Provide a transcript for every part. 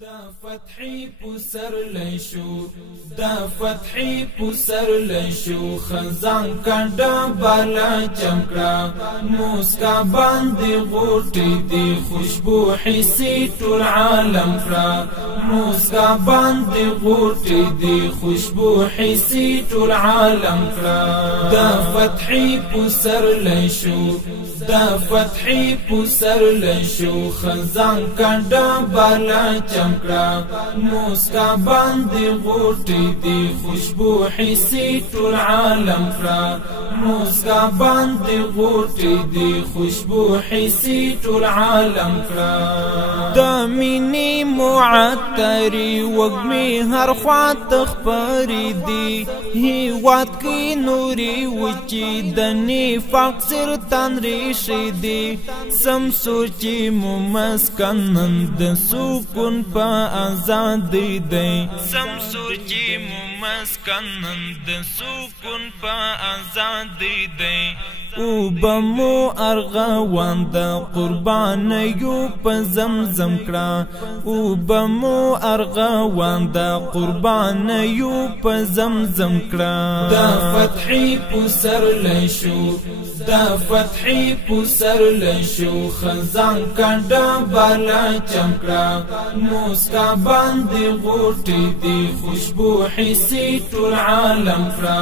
دا فتحی پسر لیشو دا فتحی پسر لیشو خزان کنڈا بالا چمکڑا موسکا باندی غوٹی دی خوشبو حسی ټول عالم کرا موسکا باندی غوٹی دی خوشبو حسی ټول عالم کرا دا فتحی پسر لیشو دا فتحی پسر لیشو خزان کنڈا بالا چمکڑا موسکا باندی غوٹی دی خوشبو حسی ټول عالم کرا موسکا باندی غوٹی دی خوشبو حسی ټول عالم کرا دا مینی معطری وگمی هر خوات خبری دی هیوات کی نوری وچی دنی فاق سر تن ریشی دی سم سوچی ممسکنند سکون پا آزادی دی سم سوچی ممسکنند سکون پا آزادی دی او بمو ارغوان دا قربان یو پا زمزم کرا او بمو ارغوان دا قربان یو پا زمزم کرا دا فتحی پسر لیشو دا فتحی پسر لیشو خزان کنڈا بالا چمکڑا موسکا باندی غوٹی دی خوشبو حسی ټول عالم کرا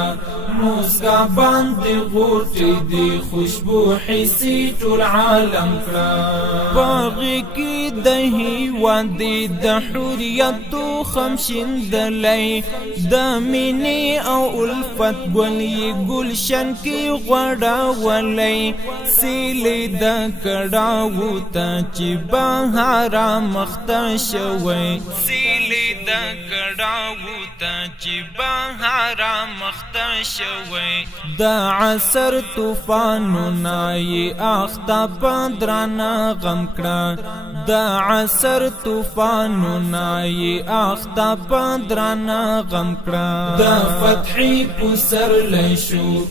موسکا باندی غوٹی دی خوشبو حسی ټول عالم کرا باغی کی دہی واندی دا حریتو خمشندلی دا مینی او الفت گلی گلشن کی غڑا ولی سیلی دا کڑاو تا چی بہارا مختا شوی سیلی دا کڑاو تا چی بہارا مختا شوی دا عصر طوفانو نائی آختا پندرانا غم کرا دا عصر طوفانو نائی آختا پندرانا غم کرا دا فتحی پسر لیشو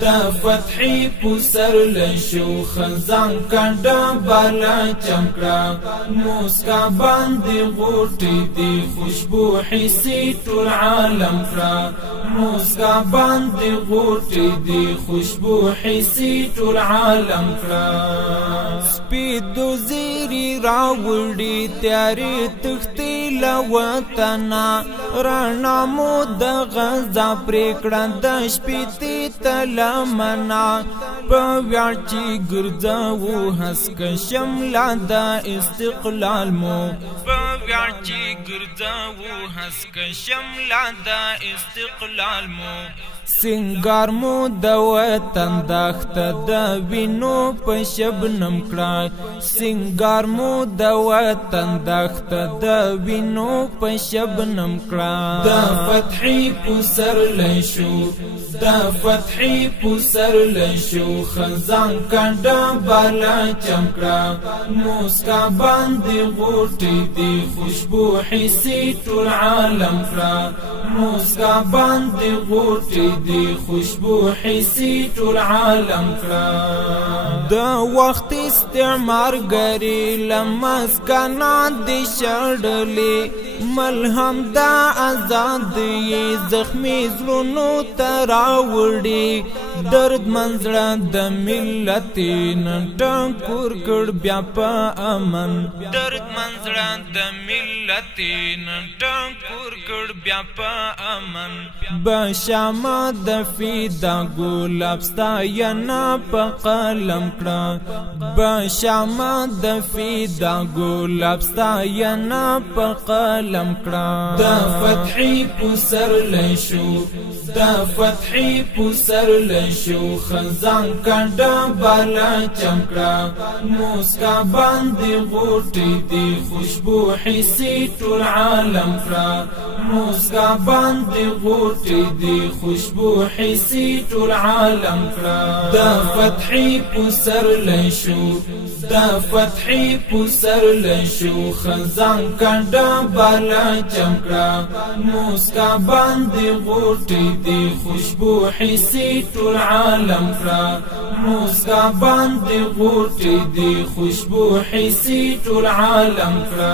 دا فتحی پسر لیشو خزان کنڈا بالا چمکڑا موسکا باندی غوٹی دی خوشبو حسی ټول عالم کرا موسکا باندی غوٹی دی خوشبو حسی ټول عالم کرا سپیدو زیری راوڑی تیاری تختی لوطنا رانا مو دا غزا پریکڑا دا شپیتی تلمنا پویار چی گرزاو حسک شملا دا استقلال مو پویار چی گرزاو حسک شملا دا استقلال مو سنگار مو دا وطن داخت دا وینو پا شبنم کرا سنگار مو دا وطن داخت دا وینو پا شبنم کرا دا فتحی پسر لیشو دا فتحی پسر لیشو خزان کنڈا بالا چمکڑا موسکا باندی غوٹی دی خوشبو حسی ټول عالم کرا موسکا باندی غوٹی دی خوشبو حسی ټول عالم کرا دا وقت استعمار گری لمسکنا دی شڑلی ملهم دا آزادی زخمی زلونو تراوڑی درد منزڑا دا ملتی نن ٹنکور کڑ بیا پا امن درد منزڑا دا ملتی نن ٹنکور کڑ بیا پا امن بشاما دا فیدا گلاب ستاینا پا قلم کرا بشاما دا فیدا گلاب ستاینا پا قلم کرا دا فتحی پسر لیشو دا فتحی پسر لیشو خزان کنڈا بالا چمکڑا موسکا باندی غوٹی دی خوشبو حسی ټول عالم کرا موسکا باندی غوٹی دی خوشبو حسی ټول عالم کرا دا فتحی پسر لیشو دا فتحی پسر لیشو خزان کنڈا بالا چمکڑا موسکا باندی غوٹی دی خوشبو حسی ټول عالم کرا موسکا باندی غوٹی دی خوشبو حسی ټول عالم کرا